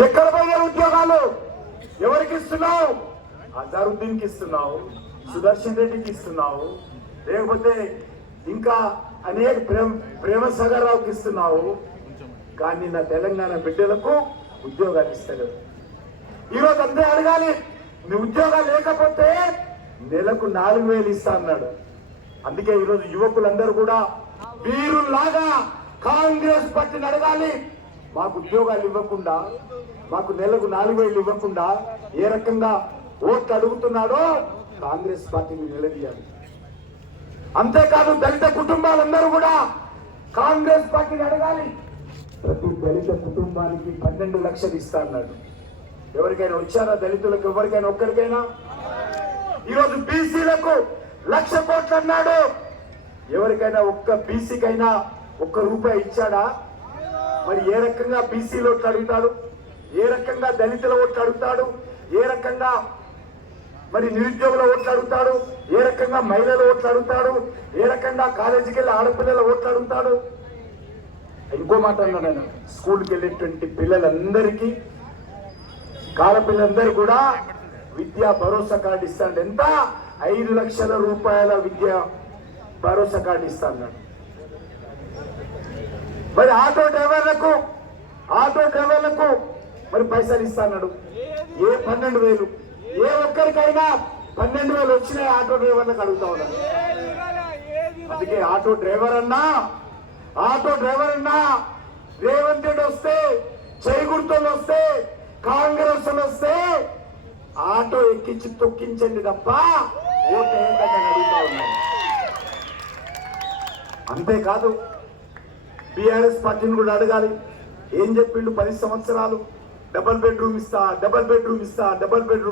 ఎక్కడ పోయే ఉద్యోగాలు ఎవరికి ఇస్తున్నావు? అజారుద్దీన్కి ఇస్తున్నావు, సుదర్శన్ రెడ్డికి ఇస్తున్నావు, లేకపోతే ఇంకా అనేక ప్రేమసాగర్ రావుకి ఇస్తున్నావు. కానీ నా తెలంగాణ బిడ్డలకు ఉద్యోగాలు ఇస్తలేవు. ఈరోజు అంతే అడగాలి, నీ ఉద్యోగాలు లేకపోతే నెలకు 4,000 ఇస్తా అన్నాడు. అందుకే ఈరోజు యువకులందరూ కూడా వీరులాగా కాంగ్రెస్ పార్టీని అడగాలి. మాకు ఉద్యోగాలు ఇవ్వకుండా, మాకు నెలకు 4,000 ఇవ్వకుండా ఏ రకంగా ఓట్లు అడుగుతున్నాడో కాంగ్రెస్ పార్టీని నిలదీయాలి. అంతేకాదు దళిత కుటుంబాలందరూ కూడా కాంగ్రెస్ పార్టీని అడగాలి. ప్రతి దళిత కుటుంబానికి 12 లక్షలు ఇస్తా అన్నాడు. ఎవరికైనా వచ్చారా? దళితులకు ఎవరికైనా ఒక్కరికైనా? ఈరోజు బీసీలకు 1,00,000 కోట్లు అన్నాడు. ఎవరికైనా ఒక్క బీసీకైనా ₹1 ఇచ్చాడా? మరి ఏ రకంగా బీసీల ఓట్లు అడుగుతాడు? ఏ రకంగా దళితుల ఓట్లు అడుగుతాడు? ఏ రకంగా మరి నిరుద్యోగుల ఓట్లు అడుగుతాడు? ఏ రకంగా మహిళల ఓట్లు అడుగుతాడు? ఏ రకంగా కాలేజీకి వెళ్ళి ఆడపిల్లల ఓట్లు అడుగుతాడు? ఇంకో మాట అన్నా, నేను స్కూల్కి వెళ్ళేటువంటి పిల్లలందరికీ, పిల్లలందరూ కూడా విద్యా భరోసా కార్డు ఇస్తాడు. ఎంత? 5 లక్షల రూపాయల విద్యా భరోసా కార్డు ఇస్తా అన్నాడు. మరి ఆటో డ్రైవర్లకు మరి పైసలు ఇస్తా అన్నాడు. ఏ 12,000? ఏ ఒక్కరికైనా 12,000 వచ్చినాయి ఆటో డ్రైవర్లకు అడుగుతా ఉన్నాడు. అందుకే ఆటో డ్రైవర్ అన్నా రేవంత్ రెడ్డి వస్తే, చేకూర్తలు వస్తే, కాంగ్రెస్ వస్తే ఆటో ఎక్కించి తొక్కించండి తప్ప ఓటు ఏంటని అడుగుతా ఉన్నాడు. అంతేకాదు బీఆర్ఎస్ పార్టీని కూడా అడగాలి. ఏం చెప్పిండు? 10 సంవత్సరాలు డబల్ బెడ్రూమ్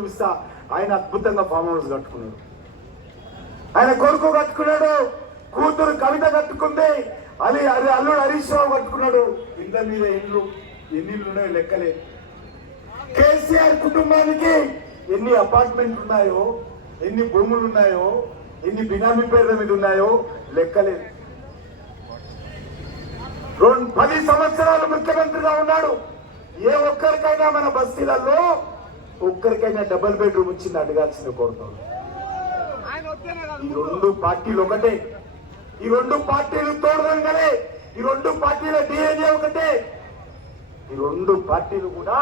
ఇస్తా. ఆయన అద్భుతంగా ఫామ్ హౌస్ కట్టుకున్నాడు. ఆయన కొడుకు కట్టుకున్నాడు, కూతురు కవిత కట్టుకుంది, అల్లుడు హరీష్ రావు కట్టుకున్నాడు. ఇళ్ళ మీద ఎన్ని ఇళ్ళు ఉన్నాయో లెక్కలే. కేసీఆర్ కుటుంబానికి ఎన్ని అపార్ట్మెంట్లు ఉన్నాయో, ఎన్ని భూములు ఉన్నాయో, ఎన్ని బినామీ పేర్ల మీద ఉన్నాయో లెక్కలేదు. 10 సంవత్సరాలు ముఖ్యమంత్రిగా ఉన్నాడు. ఏ ఒక్కరికైనా మన బస్తీలలో ఒక్కరికైనా డబుల్ బెడ్రూమ్ వచ్చింది అడగాల్సిన కోరుతాడు. ఈ 2 పార్టీలు ఒకటే, ఈ 2 పార్టీలు తోడుగానే, ఈ 2 పార్టీల డిఎన్ఏ ఒకటే. ఈ 2 పార్టీలు కూడా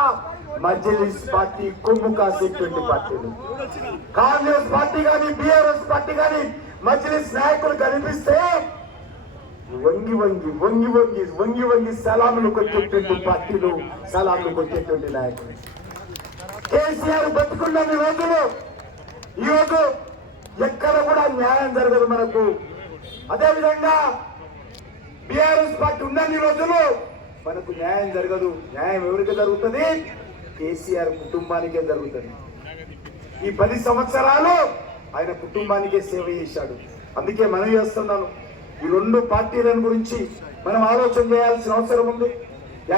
మజ్లిస్ పార్టీ కొమ్ము కాసేటువంటి పార్టీలు. కాంగ్రెస్ పార్టీ కానీ బీఆర్ఎస్ పార్టీ కానీ మజ్లిస్ నాయకులు కనిపిస్తే వంగి సలాములు కొట్టేటువంటి పార్టీలు, సలాములు కొట్టేటువంటి నాయకులు. కేసీఆర్ బతుకున్నన్ని రోజులు ఈరోజు ఎక్కడ కూడా న్యాయం జరగదు మనకు. అదేవిధంగా బీఆర్ఎస్ పార్టీ ఉన్నన్ని రోజులు మనకు న్యాయం జరగదు. న్యాయం ఎవరికి జరుగుతుంది? కేసీఆర్ కుటుంబానికే జరుగుతుంది. ఈ 10 సంవత్సరాలు ఆయన కుటుంబానికే సేవ చేశాడు. అందుకే మనం చేస్తున్నాను, ఈ 2 పార్టీలను గురించి మనం ఆలోచన చేయాల్సిన అవసరం ఉంది.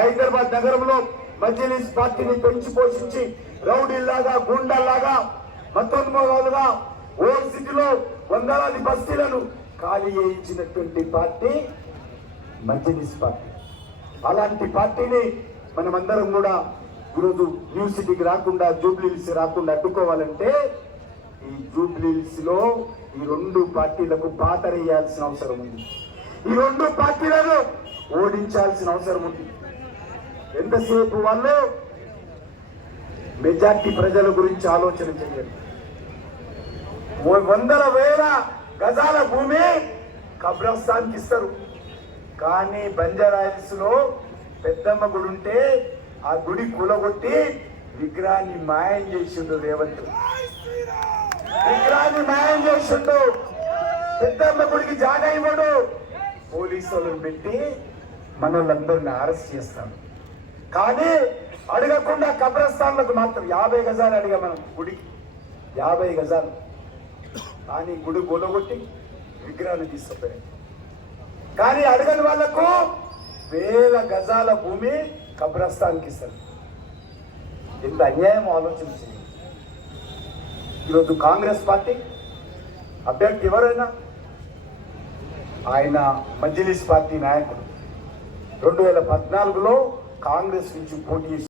హైదరాబాద్ నగరంలో మజ్లిస్ పార్టీని పెంచి పోషించి రౌడీల్లాగా, గుండాల్లాగా, మతోన్మోగాలుగా ఓల్డ్ సిటీలో వందలాది బస్తీలను ఖాళీ చేయించినటువంటి పార్టీ మజ్లిస్ పార్టీ. అలాంటి పార్టీని మనమందరం కూడా ఈరోజు న్యూ సిటీకి రాకుండా, జూబ్లీహిల్స్ రాకుండా అడ్డుకోవాలంటే ఈ జూబ్లీహిల్స్ లో ఈ 2 పార్టీలకు పాతరేయాల్సిన అవసరం ఉంది. ఈ 2 పార్టీలను ఓడించాల్సిన అవసరం ఉంది. ఎంతసేపు వాళ్ళు మెజార్టీ ప్రజల గురించి ఆలోచన చేయాలి. 100,000 గజాల భూమి కబ్రస్థాన్కి ఇస్తారు. కానీ బంజారాహిల్స్ లో పెద్దమ్మ గుడి ఉంటే ఆ గుడి కూలగొట్టి విగ్రహాన్ని మాయం చేసిండు రేవంత్. విగ్రహాన్ని మాయం చేసిండు. పెద్దమ్మ గుడికి జాగా ఇవ్వడు. పోలీసు వాళ్ళని పెట్టి మనోళ్ళందరినీ అరెస్ట్ చేస్తాడు. కానీ అడగకుండా కబ్రస్థాన్లకు మాత్రం 50 గజాలు అడిగా మనం గుడికి, 50 గజాలు. కానీ గుడి కూలగొట్టి విగ్రహాన్ని తీసుకుపోయాడు. కానీ అడగని వాళ్లకు 1000 గజాల భూమి కబ్రస్థాన్కి ఇస్తారు. ఇంత అన్యాయం ఆలోచన చేయండి. ఈరోజు కాంగ్రెస్ పార్టీ అభ్యర్థి ఎవరైనా ఆయన మజ్లిస్ పార్టీ నాయకుడు 2014లో కాంగ్రెస్ నుంచి పోటీ